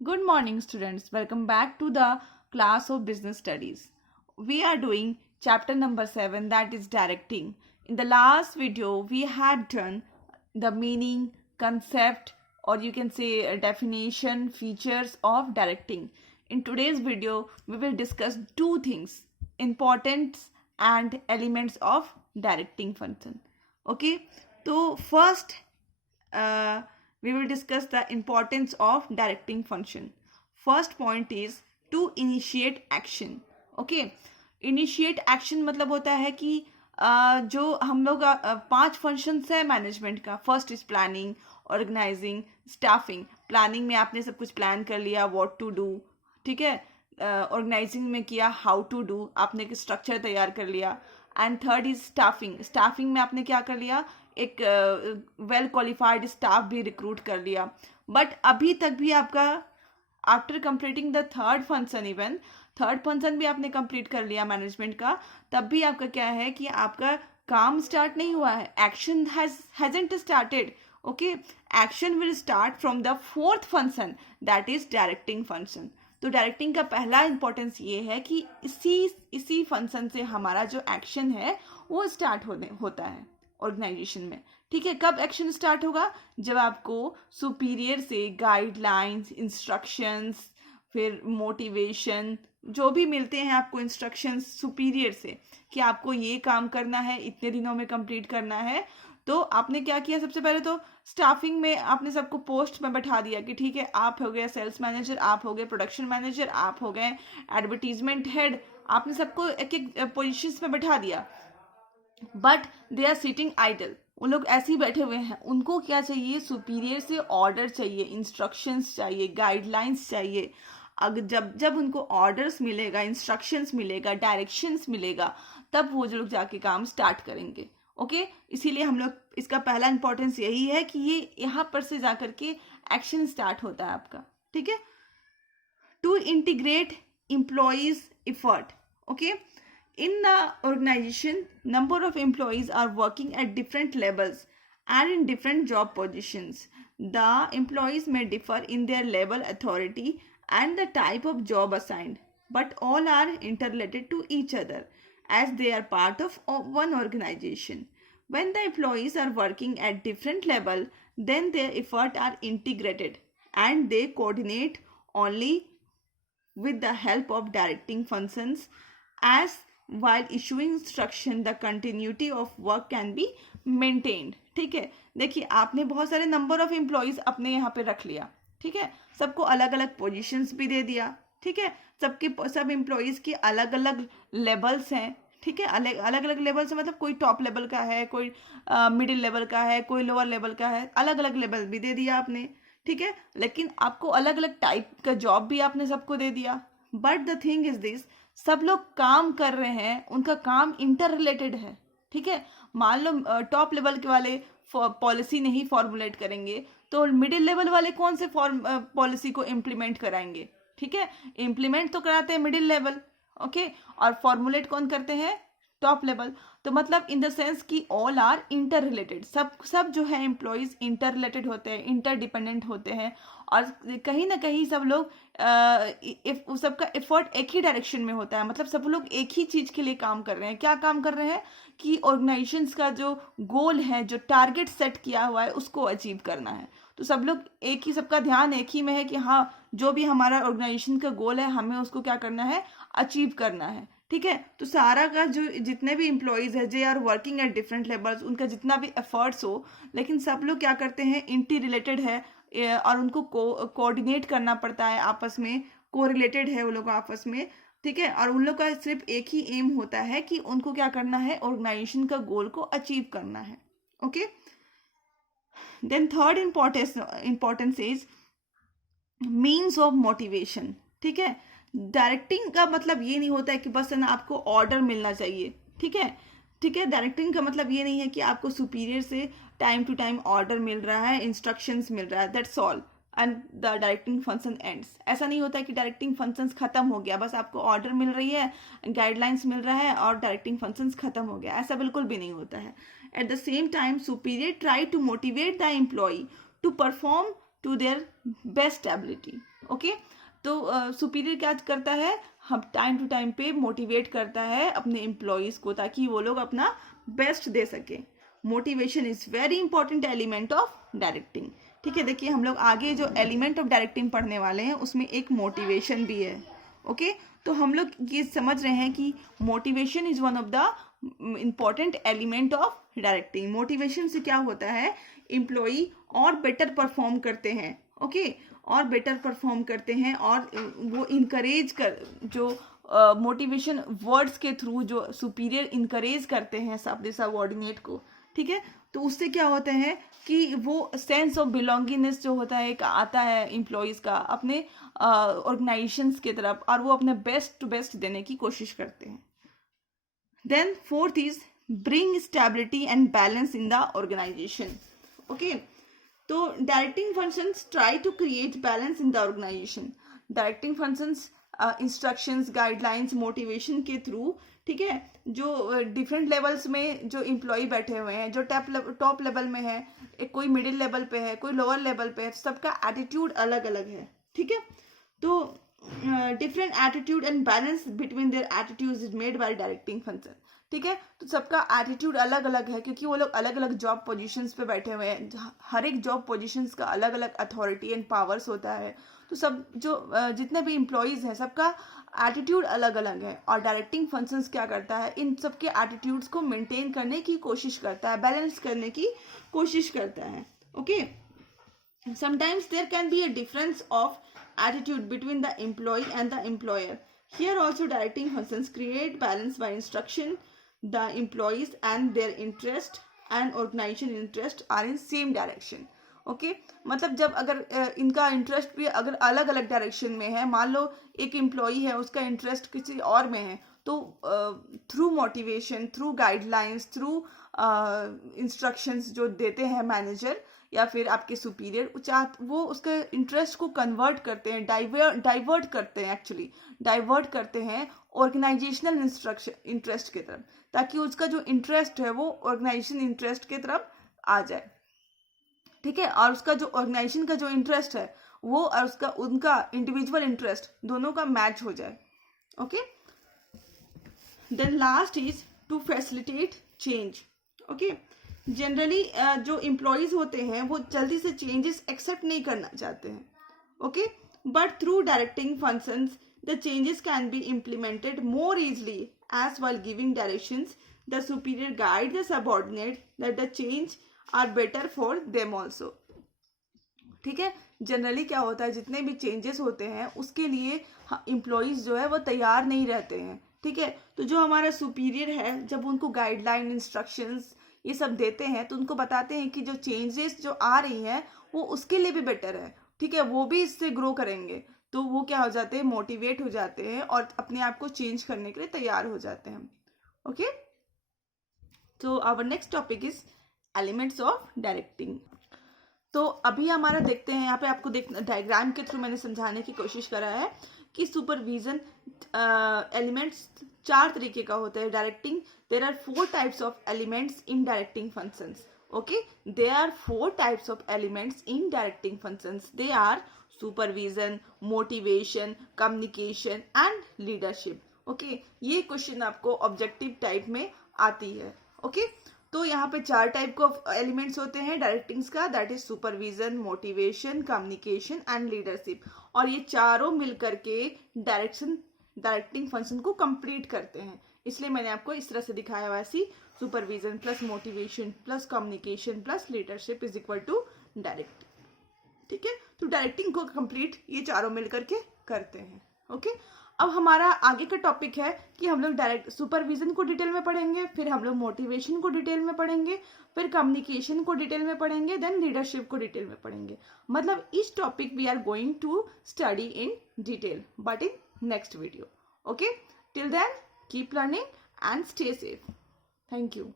Good morning, students. Welcome back to the class of business studies. We are doing chapter number 7, that is directing. In the last video, we had done the meaning, concept, or you can say definition, features of directing. In today's video, we will discuss two things, importance and elements of directing function. Okay, so first, we will discuss the importance of directing function. First point is to initiate action. Okay, initiate action मतलब होता है कि जो हम लोग 5 functions है management का. First is planning, organising, staffing. Planning में आपने सब कुछ प्लान कर लिया, व्हाट टू डू, ठीक है. ऑर्गेनाइजिंग में किया हाउ टू डू, आपने एक स्ट्रक्चर तैयार कर लिया. And third is staffing. Staffing में आपने क्या कर लिया, एक वेल क्वालिफाइड स्टाफ भी रिक्रूट कर लिया. बट अभी तक भी आपका after completing the third function, even third function भी आपने कंप्लीट कर लिया मैनेजमेंट का, तब भी आपका क्या है कि आपका काम स्टार्ट नहीं हुआ है. Action hasn't started. Okay, action will start from the fourth function, that is directing function. तो डायरेक्टिंग का पहला इंपॉर्टेंस ये है कि इसी फंक्शन से हमारा जो एक्शन है वो स्टार्ट होता है ऑर्गेनाइजेशन में. ठीक है, कब एक्शन स्टार्ट होगा, जब आपको सुपीरियर से गाइडलाइंस, इंस्ट्रक्शंस, फिर मोटिवेशन जो भी मिलते हैं आपको इंस्ट्रक्शंस सुपीरियर से कि आपको ये काम करना है, इतने दिनों में कंप्लीट करना है. तो आपने क्या किया, सबसे पहले तो स्टाफिंग में आपने सबको पोस्ट में बैठा दिया कि ठीक है, आप हो गए सेल्स मैनेजर, आप हो गए प्रोडक्शन मैनेजर, आप हो गए एडवर्टीजमेंट हेड. आपने सबको एक एक पोजिशन में बैठा दिया. But they are sitting idle. उन लोग ऐसे ही बैठे हुए हैं. उनको क्या चाहिए, सुपीरियर से ऑर्डर चाहिए, इंस्ट्रक्शंस चाहिए, गाइडलाइंस चाहिए. अगर जब जब उनको ऑर्डर्स मिलेगा, इंस्ट्रक्शंस मिलेगा, डायरेक्शंस मिलेगा, तब वो जो लोग जाके काम स्टार्ट करेंगे. ओके, इसीलिए हम लोग इसका पहला इंपॉर्टेंस यही है कि ये यहाँ पर से जाकर के एक्शन स्टार्ट होता है आपका. ठीक है, to integrate employees effort. Okay, in the organization, number of employees are working at different levels and in different job positions. The employees may differ in their level, authority and the type of job assigned, but all are interrelated to each other as they are part of one organization. When the employees are working at different level, then their effort are integrated and they coordinate only with the help of directing functions. As while issuing instruction, the continuity of work can be maintained. ठीक है, देखिए आपने बहुत सारे number of employees अपने यहाँ पे रख लिया. ठीक है, सबको अलग अलग पोजीशंस भी दे दिया. ठीक है, सब एम्प्लॉयज के अलग अलग लेवल्स हैं. ठीक है, अलग अलग लेवल्स मतलब कोई टॉप लेवल का है, कोई मिडिल लेवल का है, कोई लोअर लेवल का है. अलग अलग लेवल भी दे दिया आपने. ठीक है, लेकिन आपको अलग अलग टाइप का जॉब भी आपने सबको दे दिया. But the thing is this, सब लोग काम कर रहे हैं, उनका काम इंटर रिलेटेड है. ठीक है, मान लो टॉप लेवल के वाले पॉलिसी नहीं फॉर्मुलेट करेंगे, तो मिडिल लेवल वाले कौन से पॉलिसी को इम्प्लीमेंट कराएंगे. ठीक है, इम्प्लीमेंट तो कराते हैं मिडिल लेवल. ओके, और फॉर्मुलेट कौन करते हैं, टॉप लेवल. तो मतलब इन द सेंस कि ऑल आर इंटर रिलेटेड. सब जो है एम्प्लॉयज इंटर रिलेटेड होते हैं, इंटर डिपेंडेंट होते हैं. और कहीं ना कहीं सब लोग सबका एफर्ट एक ही डायरेक्शन में होता है. मतलब सब लोग एक ही चीज के लिए काम कर रहे हैं. क्या काम कर रहे हैं कि ऑर्गेनाइजेशंस का जो गोल है, जो टारगेट सेट किया हुआ है, उसको अचीव करना है. तो सब लोग एक ही, सबका ध्यान एक ही में है कि हाँ, जो भी हमारा ऑर्गेनाइजेशन का गोल है, हमें उसको क्या करना है, अचीव करना है. ठीक है, तो सारा का जो जितने भी एम्प्लॉयज है, जे are working at different levels, उनका जितना भी एफर्ट्स हो, लेकिन सब लोग क्या करते हैं, इंटी रिलेटेड है. और उनको कोऑर्डिनेट करना पड़ता है आपस में, कोरिलेटेड है वो लोग आपस में. ठीक है, और उन लोग का सिर्फ एक ही एम होता है कि उनको क्या करना है, ऑर्गेनाइजेशन का गोल को अचीव करना है. Okay, then third importance is means of motivation. ठीक है, डायरेक्टिंग का मतलब ये नहीं होता है कि बस ना आपको ऑर्डर मिलना चाहिए. ठीक है, ठीक है, डायरेक्टिंग का मतलब ये नहीं है कि आपको सुपीरियर से टाइम टू टाइम ऑर्डर मिल रहा है, इंस्ट्रक्शंस मिल रहा है, that's all and the directing function ends. ऐसा नहीं होता है कि डायरेक्टिंग फंक्शंस खत्म हो गया, बस आपको ऑर्डर मिल रही है, गाइडलाइंस मिल रहा है और डायरेक्टिंग फंक्शंस खत्म हो गया. ऐसा बिल्कुल भी नहीं होता है. At the same time superior try to motivate the employee to perform to their best ability. Okay. तो सुपीरियर क्या करता है, हम टाइम टू टाइम पे मोटिवेट करता है अपने एम्प्लॉयज़ को ताकि वो लोग अपना बेस्ट दे सके। Motivation is very important element of directing. ठीक है, देखिए हम लोग आगे जो एलिमेंट ऑफ डायरेक्टिंग पढ़ने वाले हैं उसमें एक मोटिवेशन भी है। ओके, तो हम लोग ये समझ रहे हैं कि motivation is one of the important element of directing. Motivation से क्या होता है, एम्प्लॉई और बेटर परफॉर्म करते हैं। ओके, और बेटर परफॉर्म करते हैं और वो इनकरेज कर, जो मोटिवेशन वर्ड्स के थ्रू जो सुपीरियर इनकरेज करते हैं अपने सबऑर्डिनेट को। ठीक है, तो उससे क्या होता है कि वो सेंस ऑफ बिलोंगिंगनेस जो होता है एक आता है एम्प्लॉयज़ का अपने ऑर्गेनाइजेशंस की तरफ, और वो अपने बेस्ट टू बेस्ट देने की कोशिश करते हैं। Then fourth is bring stability and balance in the organisation. Okay, तो directing functions try to create balance in the organisation. Directing functions instructions, guidelines, motivation के थ्रू, ठीक है, जो डिफरेंट लेवल्स में जो एम्प्लॉय बैठे हुए हैं, जो टॉप लेवल में है, एक कोई मिडिल लेवल पे है, कोई लोअर लेवल पे है, सबका एटीट्यूड अलग अलग है। ठीक है, तो different attitude and balance between their attitudes is made by directing function. ठीक है, तो सबका एटीट्यूड अलग अलग है क्योंकि वो लोग अलग अलग जॉब पोजीशंस पे बैठे हुए हैं। हर एक जॉब पोजीशंस का अलग अलग अथॉरिटी एंड पावर्स होता है। तो सब जो जितने भी एम्प्लॉयज़ हैं सबका एटीट्यूड अलग अलग है, और डायरेक्टिंग फंक्शंस क्या करता है, इन सब के एटीट्यूड्स को मेंटेन करने की कोशिश करता है, बैलेंस करने की कोशिश करता है। Okay, sometimes there can be a difference of attitude between the employee and the employer. Here also directing functions create balance by instruction the employees and their interest and organization interest are in same direction. Okay, मतलब जब अगर इनका interest भी अगर अलग अलग direction में है, मान लो एक एम्प्लॉई है उसका इंटरेस्ट किसी और में है, तो through motivation, through guidelines, through instructions जो देते हैं मैनेजर या फिर आपके सुपीरियर, वो उसके इंटरेस्ट को कन्वर्ट करते हैं, डाइवर्ट करते हैं, एक्चुअली डाइवर्ट करते हैं ऑर्गेनाइजेशनल इंटरेस्ट की तरफ, ताकि उसका जो इंटरेस्ट है वो ऑर्गेनाइजेशन इंटरेस्ट की तरफ आ जाए। ठीक है, और उसका जो ऑर्गेनाइजेशन का जो इंटरेस्ट है वो और उसका उनका इंडिविजुअल इंटरेस्ट दोनों का मैच हो जाए। Okay, then last is to facilitate change. Okay, generally जो एम्प्लॉयज होते हैं वो जल्दी से चेंजेस एक्सेप्ट नहीं करना चाहते हैं। Okay, but through directing functions the changes can be implemented more easily as well giving directions the superior guide the subordinate that the change are better for them also. ठीक है, generally क्या होता है, जितने भी चेंजेस होते हैं उसके लिए एम्प्लॉयज जो है वो तैयार नहीं रहते हैं। ठीक है, तो जो हमारा सुपीरियर है जब उनको गाइडलाइन, इंस्ट्रक्शंस ये सब देते हैं तो उनको बताते हैं कि जो चेंजेस जो आ रही हैं वो उसके लिए भी बेटर है। ठीक है, वो भी इससे ग्रो करेंगे, तो वो क्या हो जाते हैं, मोटिवेट हो जाते हैं और अपने आप को चेंज करने के लिए तैयार हो जाते हैं। ओके, तो our next topic is elements of directing. तो अभी हमारा देखते हैं, यहाँ पे आपको डायग्राम के थ्रू मैंने समझाने की कोशिश करा है कि सुपरविजन एलिमेंट्स 4 तरीके का होता है। Directing, there are 4 types of elements in directing functions. Okay, there are 4 types of elements in directing functions. They are supervision, motivation, communication and leadership. Okay, ये क्वेश्चन आपको ऑब्जेक्टिव टाइप में आती है। Okay, तो यहाँ पे 4 टाइप के elements होते हैं डायरेक्टिंग्स का, that is supervision, motivation, communication and leadership, और ये चारों मिलकर के डायरेक्टिंग फंक्शन को कंप्लीट करते हैं। इसलिए मैंने आपको इस तरह से दिखाया हुआ है, supervision plus motivation plus communication plus leadership is equal to directing. ठीक है, तो डायरेक्टिंग को कंप्लीट ये चारों मिलकर के करते हैं। ओके, अब हमारा आगे का टॉपिक है कि हम लोग डायरेक्ट सुपरविजन को डिटेल में पढ़ेंगे, फिर हम लोग मोटिवेशन को डिटेल में पढ़ेंगे, फिर कम्युनिकेशन को डिटेल में पढ़ेंगे, देन लीडरशिप को डिटेल में पढ़ेंगे। मतलब इस topic we are going to study in detail but in next video. Okay, till then keep learning and stay safe. Thank you.